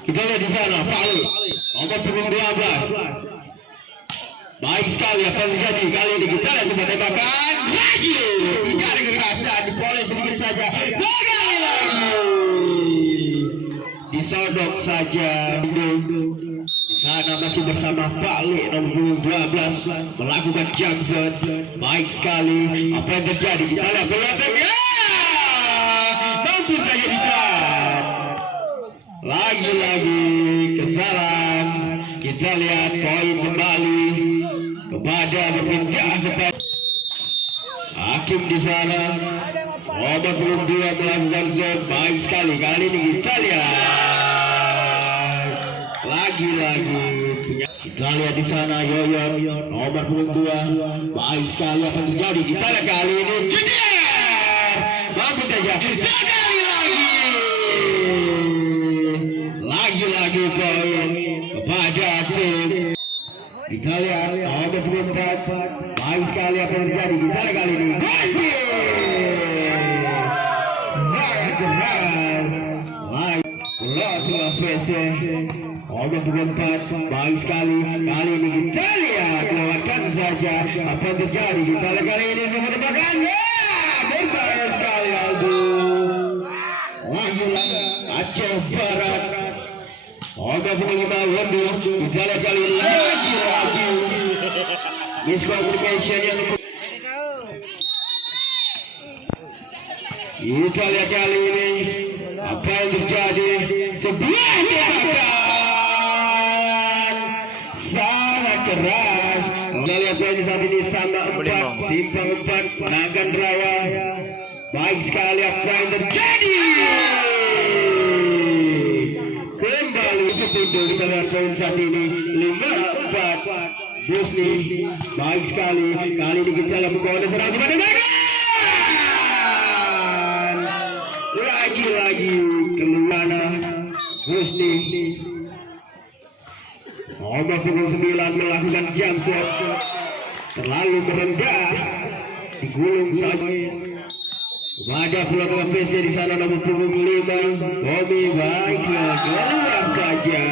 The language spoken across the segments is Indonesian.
Kita lihat di sana, Fahli nomor punggung 12. Baik sekali apa yang terjadi kali ini. Kita lihat sebuah tembakan lagi. Tidak ada kekerasan, dipoles sedikit saja. Sekali lagi disodok saja. Di sana masih bersama Fahli nomor punggung 12 melakukan jump shot. Baik sekali apa yang terjadi. Kita lihat peluangnya. Mampu saja dikat. Lagi-lagi kesalahan. Kita lihat poin kembali kepada berpindah kepada hakim di sana. Nomor punggung 2 melakukan zone. Baik sekali kali ini kita lihat lagi-lagi. Kita lihat di sana Yoyon nomor punggung 2. Baik sekali apa yang terjadi. Kita lihat kali ini jeder. Mampu saja sekali lagi poin kepada tim. Kita lihat nomor punggung 4. Baik sekali apa yang terjadi. Kita lihat kali ini sangat keras. Langsung PC nomor punggung 4. Baik sekali kali ini kita lihat lewatkan saja apa yang terjadi. Kita lihat kali ini semua tebakannya berbahaya sekali Aldo. Lagi-lagi Aceh Barat nomor punggung 5 Wendo. Kita lihat kali ini lagi miscommunication yang kita lihat kali ini apa yang terjadi. Sebuah tembakan sangat keras. Kita lihat poin saat ini sama 4 Simpang 4 Nagan Raya. Baik sekali apa yang terjadi. Kembali sepintu. Kita lihat poin saat ini 5-4 Disney. Baik sekali kali ini kita lihat bukan serang pada lagi kemana Disney. Nomor punggung 9 melakukan jump shot terlalu merendah, digulung saja. Kepada peluang PC di sana nomor punggung 5 Tommy. Baiklah keluar saja.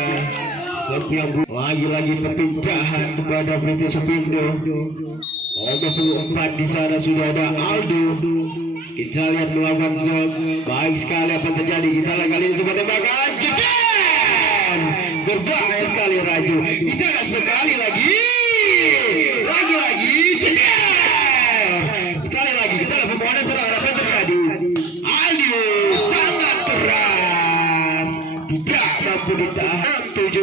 Setiap lagi-lagi perpindahan kepada British Sepindo. Nomor punggung 4 di sana sudah ada Aldo. Kita lihat melakukan shot. Baik sekali apa yang terjadi. Kita lihat kali ini sempat tembakan jeder. Berbahaya sekali Raju. Kita lihat sekali lagi jeder. Sekali lagi kita lihat pemohonan serang. Apa yang terjadi. Aldo sangat keras, tidak mampu ditahan. 7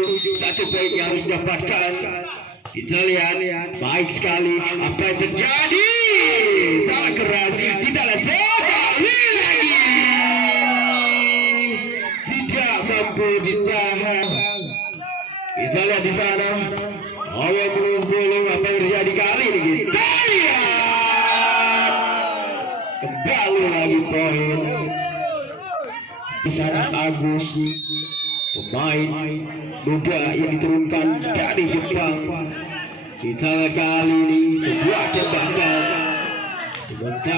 poin yang harus didapatkan. Kita lihat baik sekali apa yang terjadi. Sangat keras. Kita lihat sekali lagi tidak mampu ditahan. Kita lihat di sana awal belum apa yang terjadi kali ini. Kita lihat kembali lagi poin di sana. Agus pemain muda yang diturunkan dari Jepang. Kita lihat kali ini sebuah tembakan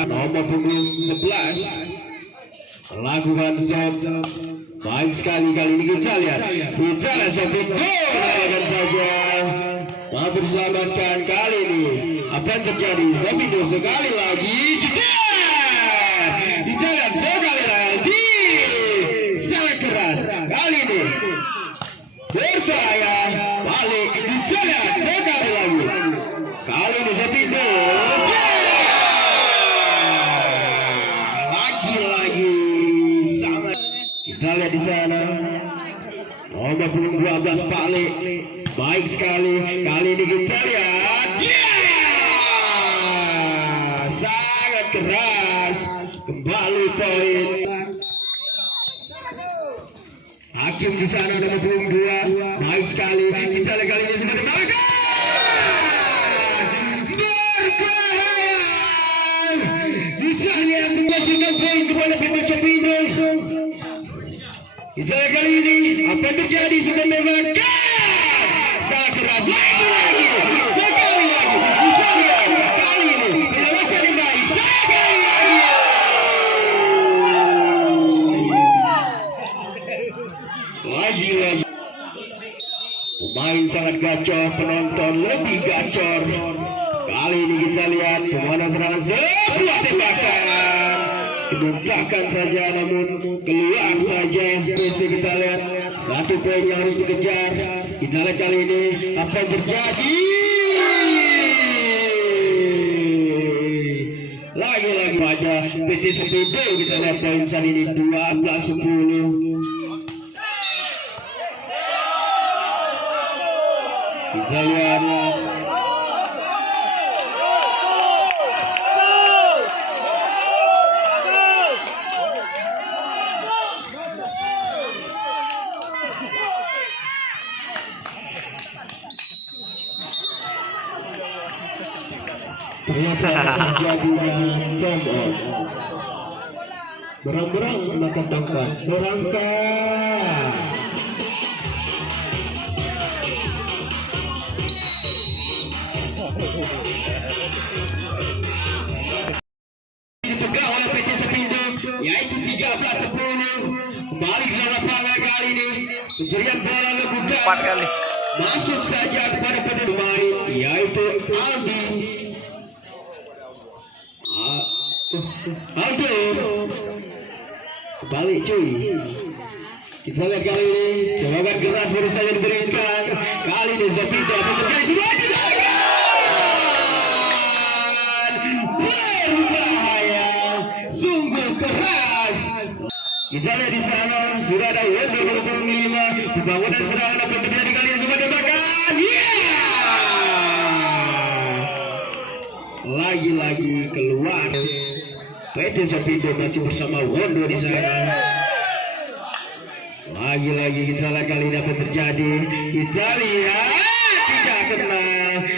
nomor punggung 11 melakukan shot. Baik sekali kali ini kita lihat satu gol melakukan saja. Nah berselamatkan kali ini apa yang terjadi. Tapi itu sekali lagi jeder. Kita lihat sekali lagi sangat keras kali ini berbahaya. Balik kita lihat sekali lagi kali ini Sepindo. Kita lihat di sana nomor punggung 12 Fahli. Baik sekali kali ini kita lihat sangat keras. Kembali poin hakim di sana nomor punggung 2. Baik sekali kita lihat kali ini sudah terbakar. Berbahaya. Kita lihat semua poin kepada British Sepindo. Kita kali ini apa yang terjadi sudah tembakan sangat keras lagi sekali lagi. Kita lihat kali ini penyelamatan yang baik sekali lagi. lagi. Pemain sangat gacor, penonton lebih gacor. Kali ini kita lihat pemain serangan sebuah tembakan. Dibukakan saja namun keluar saja. PC kita lihat 1 poin yang harus dikejar. Kita lihat kali ini apa yang terjadi. Lagi-lagi pada PT Sepido kita lihat poin saat ini 12-10. Kita lihat ternyata terjadinya jambon. Berang-berang makan tongkat, berangkat. Dipegang oleh PT Sepindo, yaitu 13-10. Kembali ke lapangan kali ini, pencurian bola lebukan 4 kali. masuk saja kepada PT pemain, yaitu Aldi. Aldo balik cuy. Kita lihat kali ini serangan keras baru saja diberikan. Kali ini Sepindo akan terjadi sebuah berbahaya, sungguh keras. Kita lihat di sana sudah ada Wendo 25. Pembangunan serangan akan terjadi kali ini sebuah tembakan. Lagi-lagi keluar. PT Sepindo masih bersama Wondo di sana. Lagi-lagi kita lihat kali ini apa terjadi. Kita lihat tidak kena.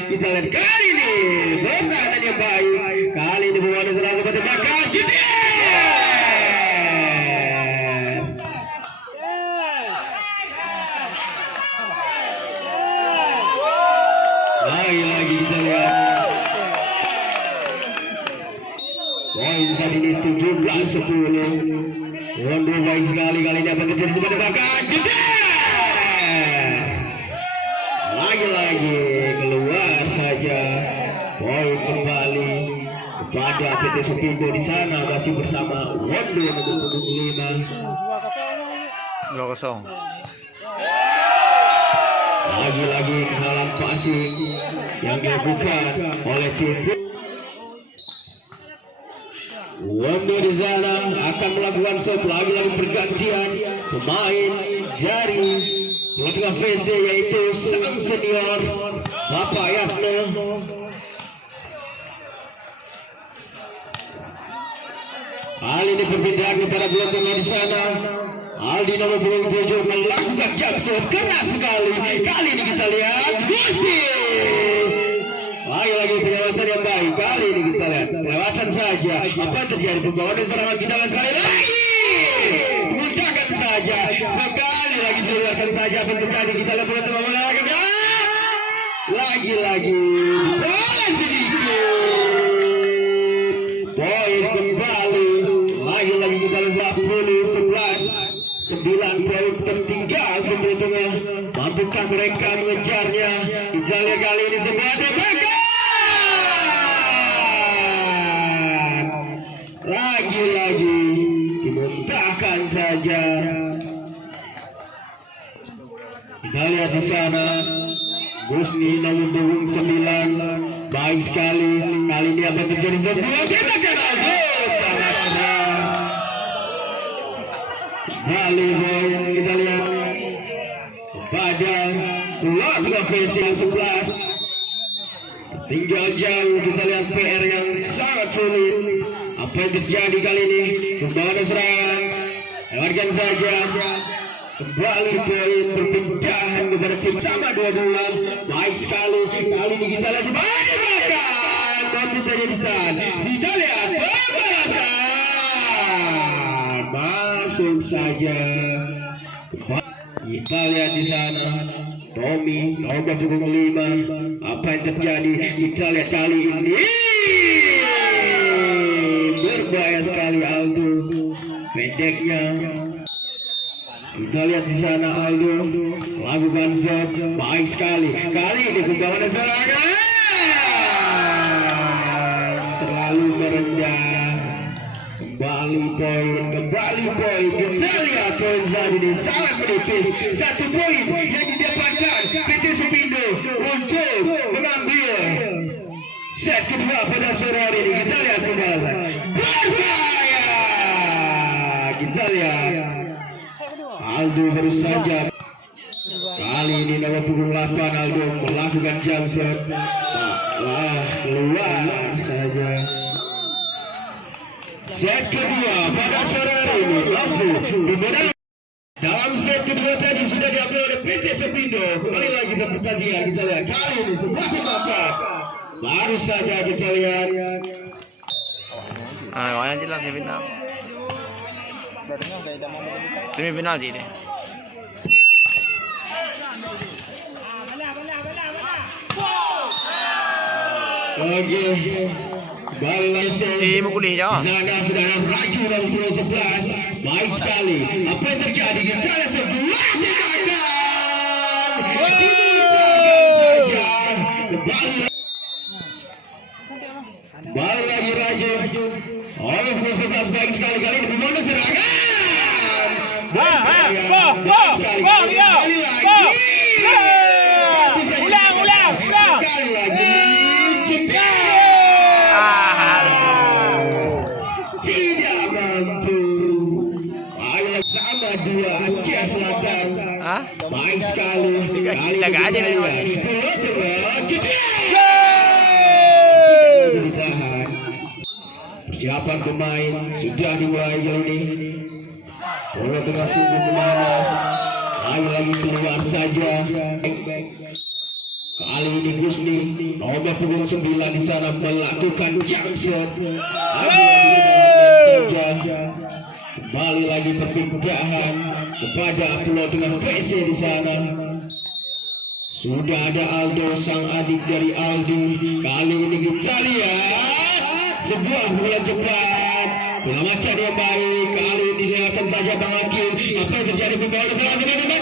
Kita lihat kali ini pertahanan yang baik. Kali ini Wondo serang kepada bakal jeder. Lagi-lagi kita lihat. Poin saat ini 17-10. Wondo baik sekali kali ini akan terjadi kepada bakal jeder. Lagi-lagi keluar saja. Poin kembali kepada PT Sepindo di sana masih bersama Wondo nomor 25. 2-0. Lagi-lagi kesalahan passing yang dilakukan oleh tim. Wondo di sana akan melakukan shot. Lagi-lagi pergantian pemain jari pelatih VC yaitu sang senior Bapak Yatno. Kali ini perpindahan kepada blok tengah di sana. Aldi nomor 27 melakukan jump shot keras sekali. Kali ini kita lihat Gusti. Lagi-lagi penyelamatan yang baik. Kali ini kita lihat kelewatan saja. Apa yang terjadi? Pembawaan serangan kita sekali lagi. Munculkan saja. Sekali lagi diluarkan saja. Apa yang terjadi? Kita lihat bola tengah lagi. Lagi-lagi bola sedikit. Poin kembali. Lagi-lagi kita lihat 10-11. 9 poin tertinggal sebelum tengah. Mampukah mereka mengejarnya? Kita lihat kali ini sebuah tembakan. Lagi-lagi dimuntahkan saja. Kita lihat di sana Gusni nomor 9 baik sekali. Kali ini apa terjadi? Sebuah tembakan sangat keras. Balik poin kita lihat pada keluar juga PC 11. Tinggal jauh kita lihat PR yang sangat sulit. Apa yang terjadi kali ini? Kembali serangan. Lewatkan saja. Kembali poin perpindahan kepada tim sama 22. Baik sekali. Kali ini kita lihat tembakan. Bagus saja ditahan. Kita lihat pembalasan. Masuk saja. Kita lihat di sana. Tommy nomor 25. Apa yang terjadi? Kita lihat kali ini. Berbahaya sekali Aldo. Pendeknya. Kita lihat di sana Aldo lakukan shot baik sekali. Kali ini kembali serangan terlalu merendah. Kembali poin. Kita lihat poin saat ini sangat menipis. 1 poin yang didapatkan PT Supindo untuk mengambil set kedua pada sore hari ini. Kita lihat kembali. Berbahaya. Kita lihat Aldo baru saja. Kali ini nomor punggung 8 Aldo melakukan jump shot. Keluar saja. Set kedua pada sore hari ini dimenang. Dalam set kedua tadi sudah diambil oleh PT Supindo. Kembali lagi ke pertandingan. Kita lihat kali ini sebuah tembakan. Baru saja kita lihat. Yang jelas semifinal sih deh. Oke. Balas Si Mukuli aja. Zana sudah raju dalam pulau 11. Baik sekali. Apa yang terjadi? Kita lihat sebuah tembakan. Dimuncul saja. Baru lagi raju. Oleh pulau 11 baik sekali kali ini membantu serangan. Baik sekali. Jaga aja nih. Persiapan pemain sudah dimulai kali ini. Bola tengah sungguh memanas. Lagi keluar saja. Kali ini Gusni nomor punggung 9 di sana melakukan jump shot. Kembali lagi perpindahan kepada Pulau Tengah PC di sana. Sudah ada Aldo sang adik dari Aldi. Kali ini kita lihat sebuah bola cepat. Bola macam yang baik. Kali ini dia akan saja Bang Akil. Apa yang terjadi kembali serangan teman-teman?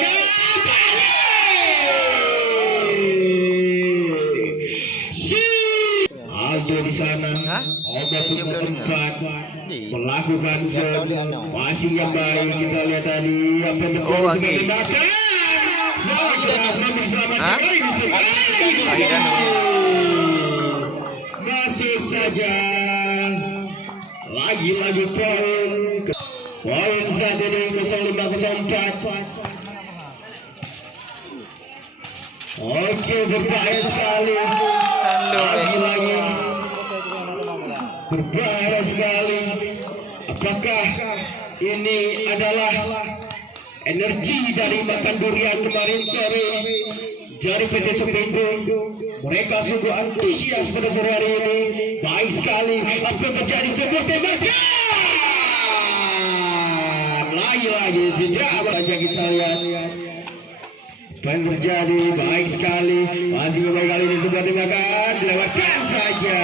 Aldo di sana. Nomor punggung 4 melakukan shot masih yang baik. Kita lihat tadi apa yang terjadi masih saja lagi poin saat ini 0504. Oke, berbahaya sekali. Lagi berbahaya sekali. Apakah ini adalah energi dari makan durian kemarin sore dari PT Supindo? Mereka sungguh antusias pada sore hari ini. Baik sekali. Apa yang terjadi? Sebuah tembakan. Lagi tidak saja kita lihat apa yang terjadi. Baik sekali. Masih kembali kali ini sebuah tembakan dilewatkan saja.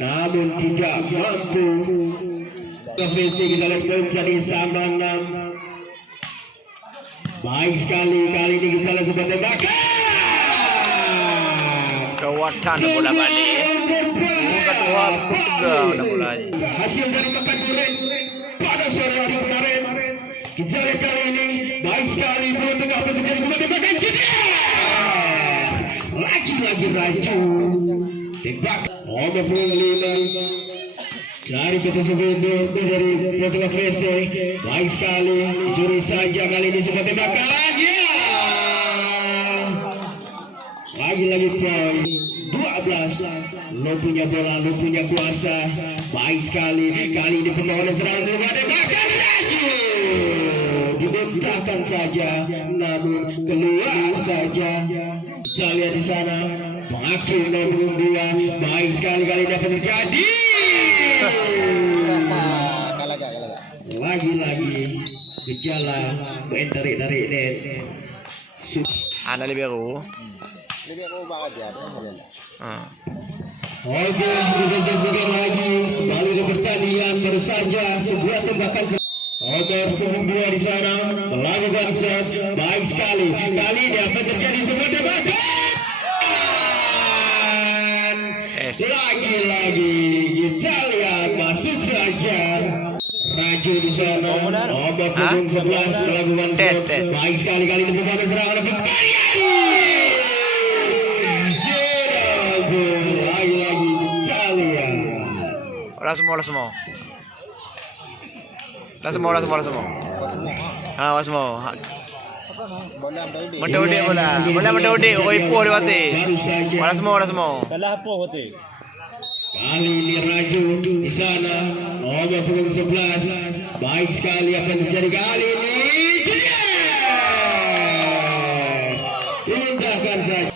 Namun tidak mampu. Visi kita lihat menjadi sama 6. Baik sekali. Kali ini kita lihat sebuah tembakan. Kewatan bola balik. Kedua pegang bola. Hasil dari makan durian pada sore hari kemarin. Kita lihat kali ini. Baik sekali. Bola tengah terjadi sebuah tembakan. Lagi raju. Tembak. Nomor 5 dari PT Supindo dari Portugal FC. Baik sekali. Juri saja kali ini sebuah tembakan. Lagi poin 12. Lo punya bola, lo punya kuasa. Baik sekali. Kali ini perlawanan serangan keluar tembakan raju. Dibentangkan saja, namun keluar saja. Kita lihat di sana. Mengakhiri nomor 2. Baik sekali kali ini akan terjadi. Lagi gejala main tarik net. Ada lebih aku. banget ya. Oke, kita saksikan lagi kembali ke pertandingan baru saja sebuah tembakan. Nomor punggung 2 di sana melakukan shot baik sekali. Kali ini apa terjadi sebuah tembakan? Lagi-lagi kita lihat masuk saja. Raju di sana. Nomor punggung 11 melakukan shot baik sekali. Kali ini bukan serangan lebih lagi-lagi kita lihat. Udah semua. Udah semua. Bola ambil dia. Mendaudik bola mendaudik. Oh ipoh dia mati. Udah semua. Kali ini Raju di sana. Nomor punggung 11. Baik sekali apa yang terjadi kali ini. Pindahkan saja.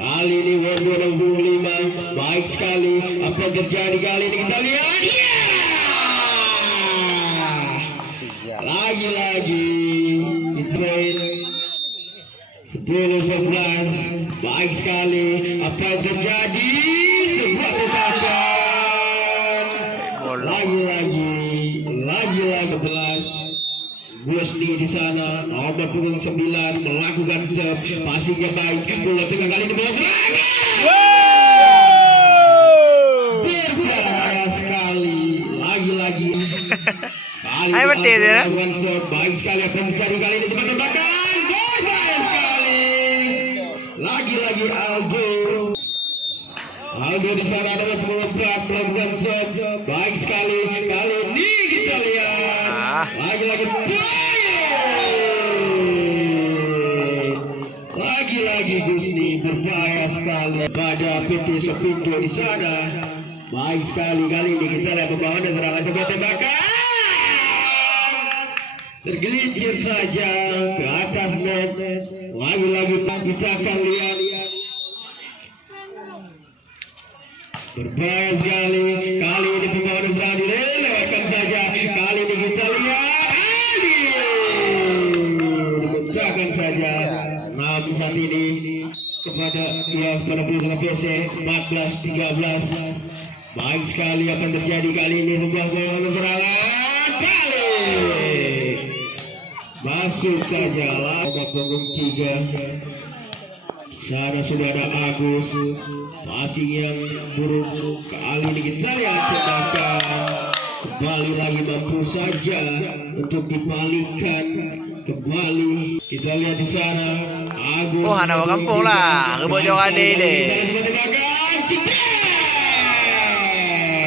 Kali ini nomor 25. Baik sekali apa yang terjadi kali ini kita lihat. Lagi-lagi poin 10-11. Baik sekali apa yang terjadi. Sebuah tembakan. Lagi-lagi 11. Gusni di sana. Nomor punggung 9 melakukan serve. Passingnya baik. Bola tengah kali ini bola serangan. Berbahaya sekali. Lagi-lagi. Ayo betul ya. Baik sekali apa yang terjadi kali ini sebuah tembakan. Berbahaya sekali. Lagi-lagi Aldo di sana ada punggung 4 melakukan serve. Baik sekali kali ini kita lihat. Lagi-lagi lagi Gusni berbahaya sekali pada PT Sopindo di sana. Baik sekali kali ini kita lihat membawa serangan sebuah tembakan. Tergelincir saja ke atas net. Lagi-lagi kita akan lihat. Berbahaya sekali. Kali ini pembawa serangan dilewatkan saja. Kali ini kita lihat. Dipecahkan saja. Nah saat ini kepada pihak PC 14-13. Baik sekali apa yang terjadi kali ini sebuah serangan balik. Masuk saja lah punggung 3. Sana sudah ada Agus. Passing yang buruk. Kali ini kita lihat tembakan. Kembali lagi mampu saja untuk dibalikkan kembali. Kita lihat di sana Agus. Oh anak kampung lah. Rebut jauh kali ini.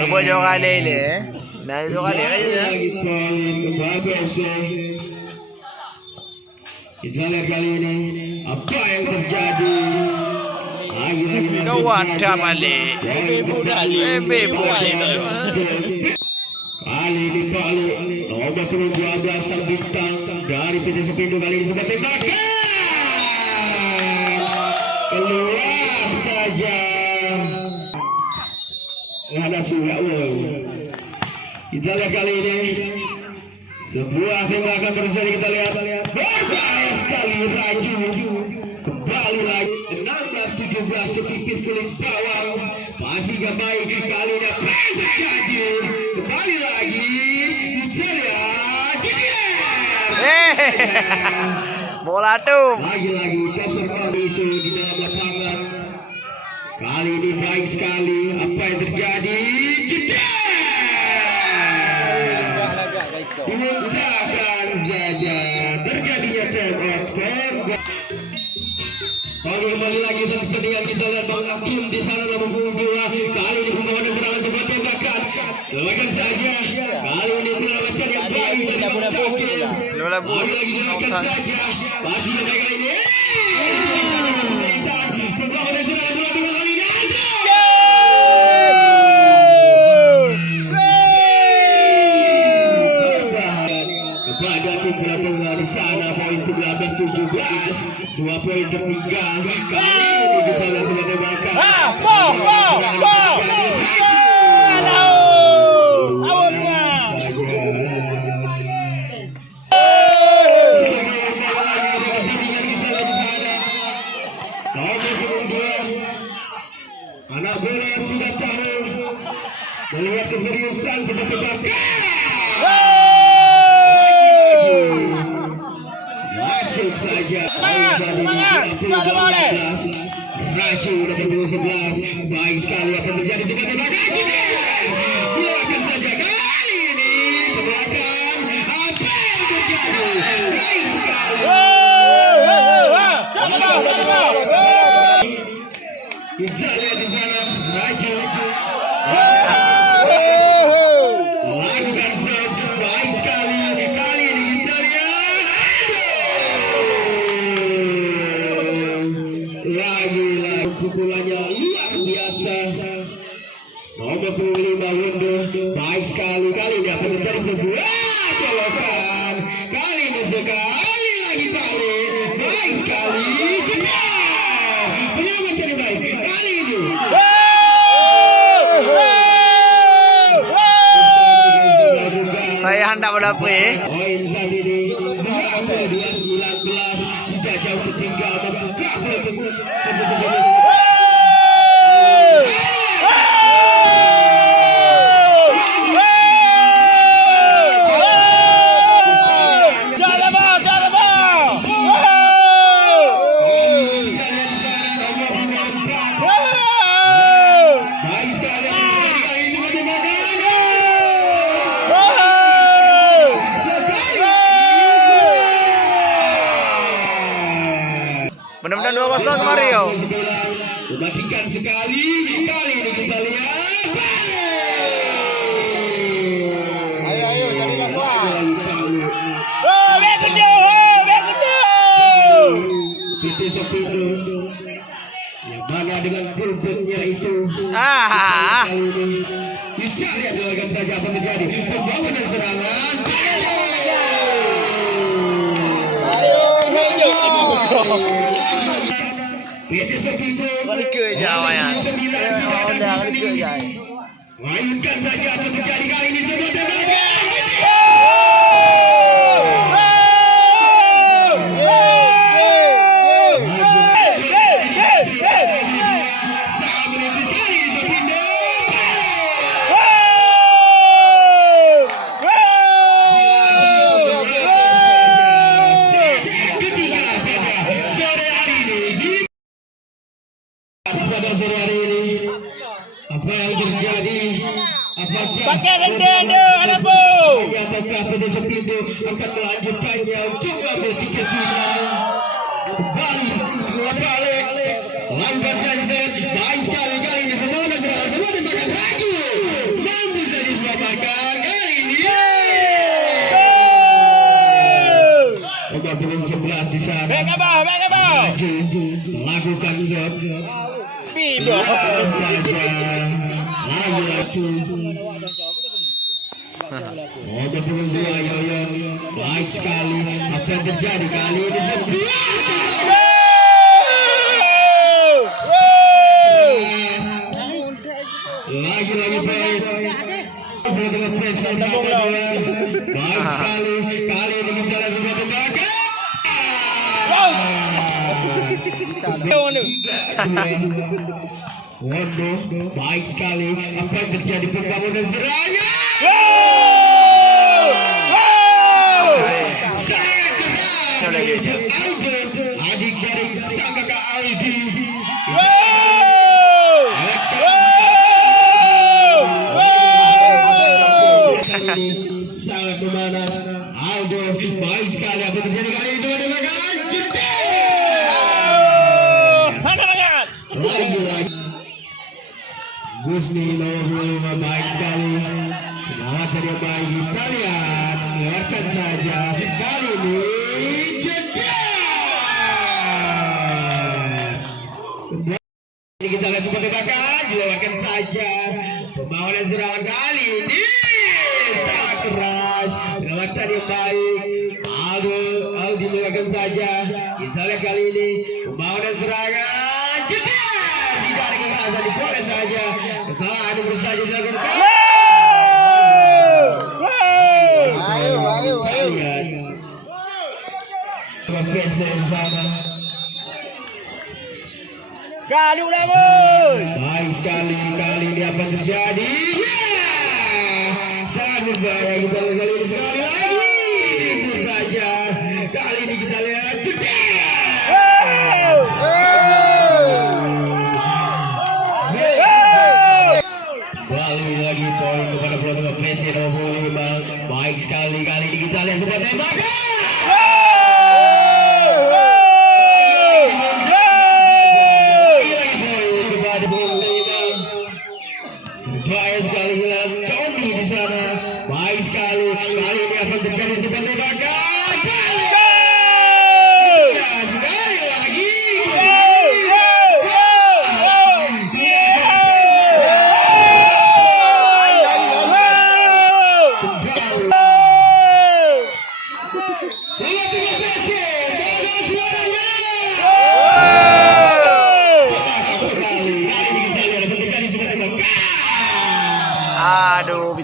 Rebut jauh kali ini. Nah jauh kali aja. Kita lihat kali ini apa yang terjadi. Kau ada balik. Bebo Kali ini balik. Nomor punggung 12 sang bintang dari PT Sopindo kali ini sudah tembakan. Keluar saja. Ada sudah. Kita lihat kali ini sebuah tembakan terjadi. Kita lihat berbahaya sekali Raju. Kembali lagi 16-17 sepipis kulit bawang. Masih gak baik kali ini apa yang terjadi. Kembali lagi kita lihat. Bola tuh. Lagi-lagi kosong isu di dalam lapangan. Kali ini baik sekali apa yang terjadi. Lagak itu. Diucapkan saja terjadinya take-off. Oke, kembali lagi untuk pertandingan kita lihat Bang Akim di sana nomor punggung 2. Kali ini pembawa serangan sebuah tembakan. Lewakan saja. Kali ini perlawanan yang baik dari Bang Akim. Lagi dilakukan saja. Masih sampai kali ini. Pembawa serangan bola dua kali ini. Kepada tim bola di sana poin 19-17. 2 poin tertinggal. Kali ini kita lihat sebuah tembakan. Anak bola sudah tahu melihat keseriusan seperti tembakan. masuk saja. Semangat, semangat. Ada boleh. Raju dapat 11. Baik sekali apa terjadi coba tembak lagi dia. Biarkan saja kali ini ke belakang. Apa yang terjadi? Baik sekali. Kita lihat di sana Raju. Lakukan serve baik sekali. Kali ini kita lihat. Lagi pukulannya luar biasa. Nomor 25 Wondo baik sekali. Kali ini akan terjadi sebuah colokan. Kali ini sekali lagi balik. Baik sekali. Penyelamat jadi baik. Kali ini. Saya hendak mendapri. Poin saat ini 22-19 tidak jauh tertinggal membuka peluang. Mudah-mudahan 2-0 ke Mario. Mematikan sekali. Kali ini kita lihat. Ayo, jadi lawan. Itu Sopindo yang mana dengan pulpennya itu. Kali ini dicari adalah saja apa terjadi. Pembangunan dan serangan. Itu Sopindo. Balik ke Jawa ya. Mainkan saja apa terjadi kali ini sebuah tembakan. Pada sore hari ini apa yang terjadi? Apakah pada Sopindo akan melanjutkannya? Coba bertiga kembali langkah Jansen baik sekali kali ini pembangunan serangan semua tembakan Raju mampu saja diselamatkan kali ini. Coba belum 11 di sana. Raju lakukan shot. Saja lagi Nomor 22 Yoyo baik sekali. Apa yang terjadi kali ini lagi baik. Dengan pressure baik sekali. Kali ini kita lagi berdebat. Wondo baik sekali. Apa yang terjadi pembangunan serangan? Adik dari sang kakak Aldi. Sangat memanas. Aldo baik sekali. Apa terjadi kali itu? Lagi. Gusni nomor 5 baik sekali. Penawar yang baik kita lihat. Lewatkan saja. Kali ini ini kita lihat seperti tembakan. Dilewatkan saja. Pembangunan serangan kali ini sangat keras. Lewatkan yang baik. Aldi melewatkan saja. Kita lihat kali ini pembangunan serangan. Tidak ada kekerasan, boleh saja. Kesalahan berusaha dilakukan. Ayo. Di sana. Gaduh namun. Baik sekali kali ini apa terjadi? Sangat berbahaya kita kali ini sekali lagi. Itu saja. Kali ini kita lihat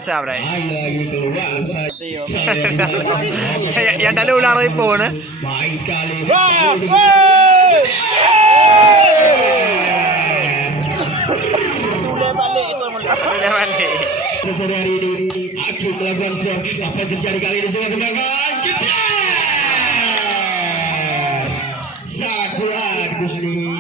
Masa, Bray. Lagi keluar Yang tadi ulang ribu, nah. baik sekali. Udah balik. Sore hari ini Hakim melakukan serve. Apa yang terjadi kali ini? Coba kembangkan. Sakuat Gusni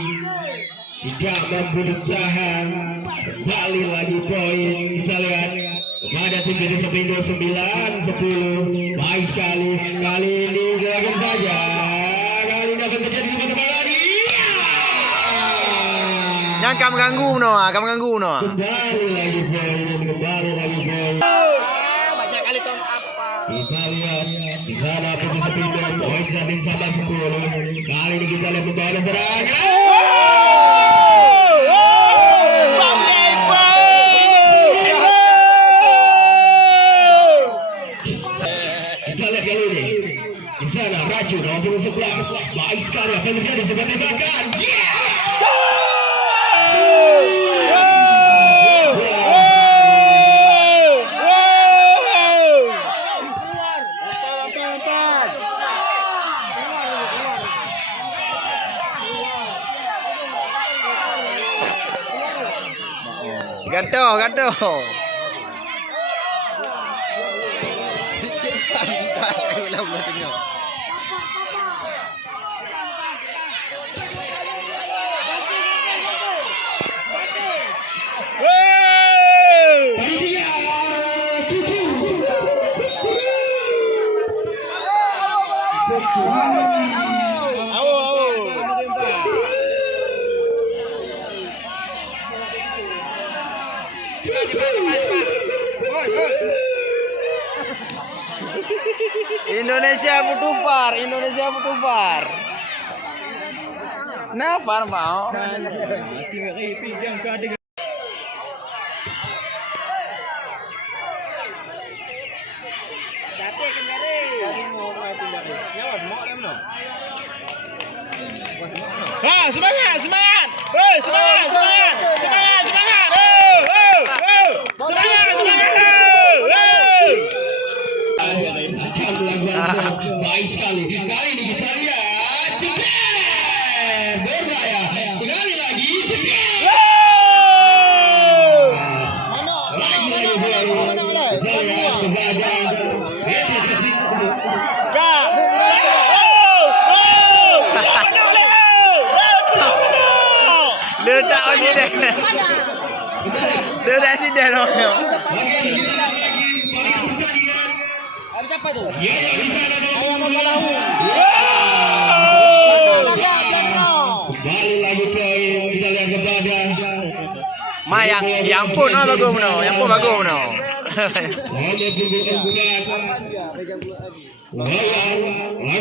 tidak mampu ditahan. Kembali lagi poin. Kita lihat kepada tim dari Sepindo 9-10. Baik sekali. Kali ini silakan saja. Kali ini akan terjadi seperti tadi. Jangan kamu ganggu, no. Kamu ganggu, no. Kembali lagi poin. Kembali lagi poin. Banyak kali tahun apa? Kita lihat di sana Putih Sepindo poin saat ini sama 10. Kali ini kita lihat membawa serangan. Kita lihat kali ini di sana Raju nomor 11. Baik sekali apa yang terjadi sebuah tembakan. Gaduh. Indonesia bertumpar. Nafar mau. Semangat. Hei, semangat. Semangat. Baik sekali. Kali ini kita lihat cepat berbahaya. Kembali lagi cepat. Letak aja deh. Letak sini deh. Siapa itu? Ya, di sana Ayam Mabalahu. kembali lagi poin. Kita lihat kepada Ma yang pun bagus no. Yang pun bagus no.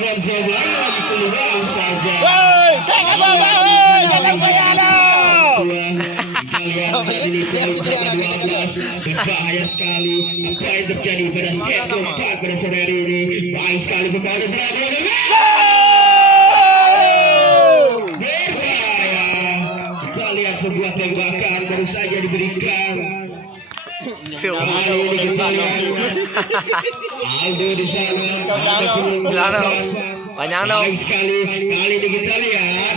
lawan sebelah lagi keluar saja. Berbahaya sekali apa yang terjadi pada set keempat pada sore hari ini. Baik sekali kepada serangan. Berbahaya. Kita lihat sebuah tembakan baru saja diberikan. Kali ini kita lihat Aldo di sana. Banyak no. Baik sekali. Kali ini kita lihat.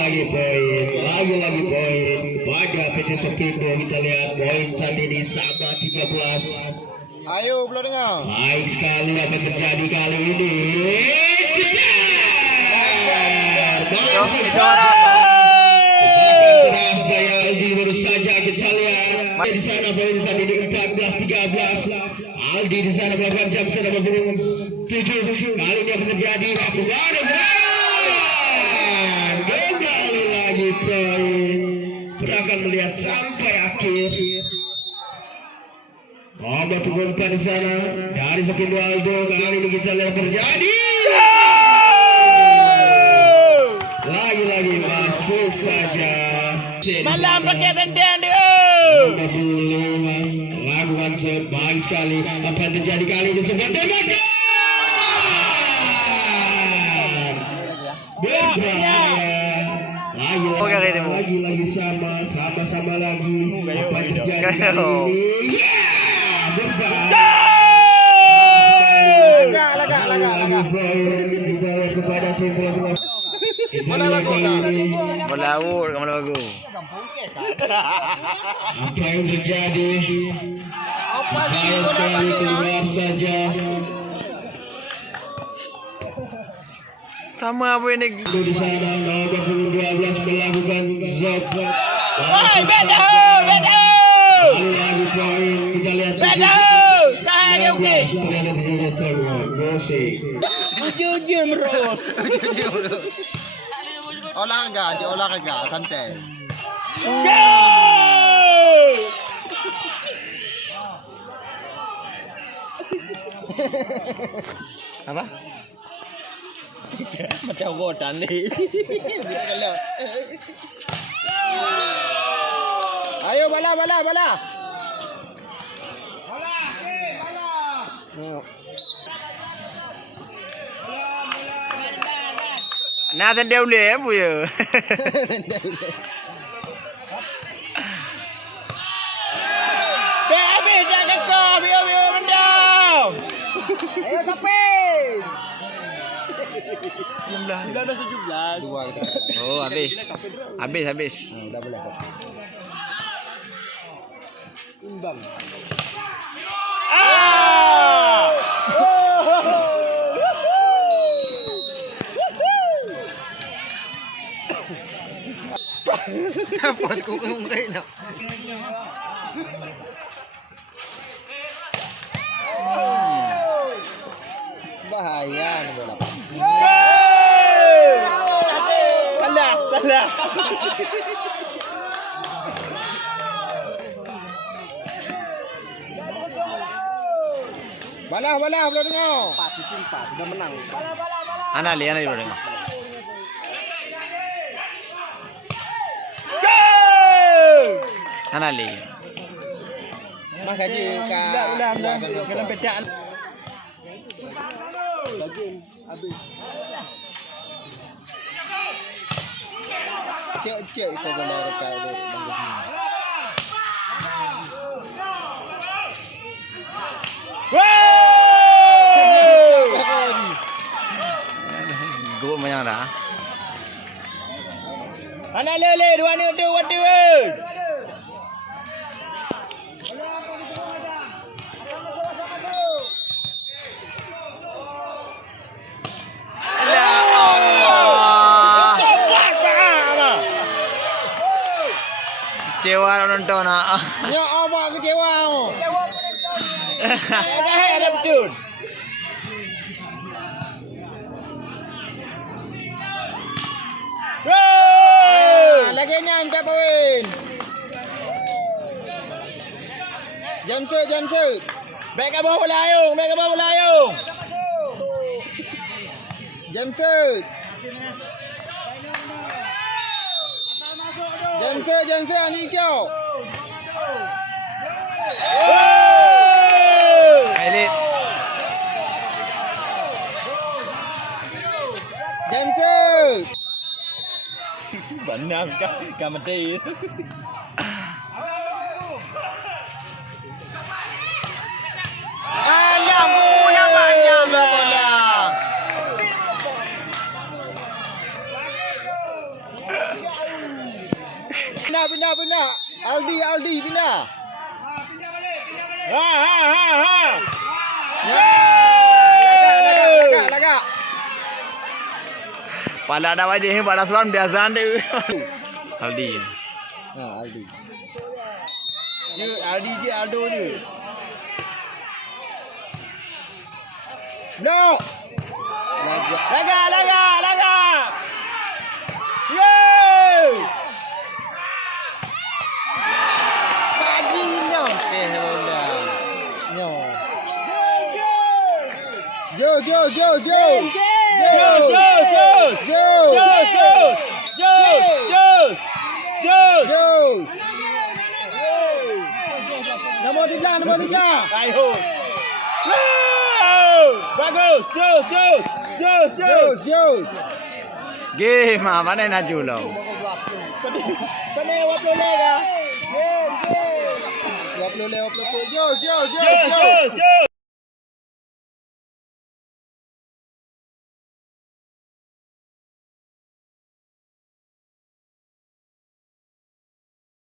Lagi poin pada PT Sepindo. Kita lihat poin saat ini sama 13. Ayo, belum dengar. Baik sekali apa yang terjadi kali ini. Suara. Keras daya Aldi baru saja kita lihat di sana poin saat ini 14-13. Aldi di sana melakukan jam sana berburung 7. Kali ini apa terjadi? Kembali lagi poin. Kita akan melihat sampai akhir. Ada umpan di sana dari Sepindo Aldo. Kali ini kita lihat terjadi. Lagi masuk saja. Malam pakai tenden dia. Lakukan sebaik sekali. Apa yang terjadi kali ini? Sebuah tembakan. Berbahaya. Lagi sama lama lagi. Apa yang terjadi kali Kayo. ini? Ya, berbalik. Laga. Dibawa kepada tim bola. Mana bagus dah? Melawur, kamu bagus. Apa yang terjadi? Apa Bahaya ni kau dapat sekali ni? keluar saja. Sama apa ini? Di sana nomor 12 melakukan zop. Oi, bedo! Lalu poin kita lihat. Bedo! Tahan okey. Setelah terjadi tengok Gosek. Jujur merus. Olahraga, santai. Go! Apa? Macam bodan ni. Kita kalau. Ayo bala. Nathan dia boleh apa ya? Habis dah kekor, biar mendam. Ayo sampai. 19. 17. Dua kita. Oh, habis. Dah boleh. Ah! Apa aku ngomong nak? Bahaya ni bola. Kalah. Balah boleh dengar. Anak boleh dengar. Go! Anak li. Mas gaji ka. Kena bedaan. Cek kau bola dekat dia. Wow! Gol banyak dah. Anak lele, dua ni tu, what do? Ya Allah. Cepat faham. Kecewa nonton ah. Ya Allah kecewa. Dah ada betul. Wow! Lagi 6 tak poin. Jam set. Baik ke bawah layung. Jam set ni hijau. Elit. Jam set. Benar kan mati. Alah bola banyak bola. Pindah. Aldi pindah. Ha. Ya. Lagak. Pala dah wajah ni pala suan biasa dia. Aldi. Aldi. Aldi je Aldo je. No. Laga. Yo! Bagi nyom bola. No. Jo. Nombor 13. Ayo. Wow! Bagus. Jo. Game mana nak jual? Kena awak boleh dah. 50 50 Jos. Jus, jus, jus.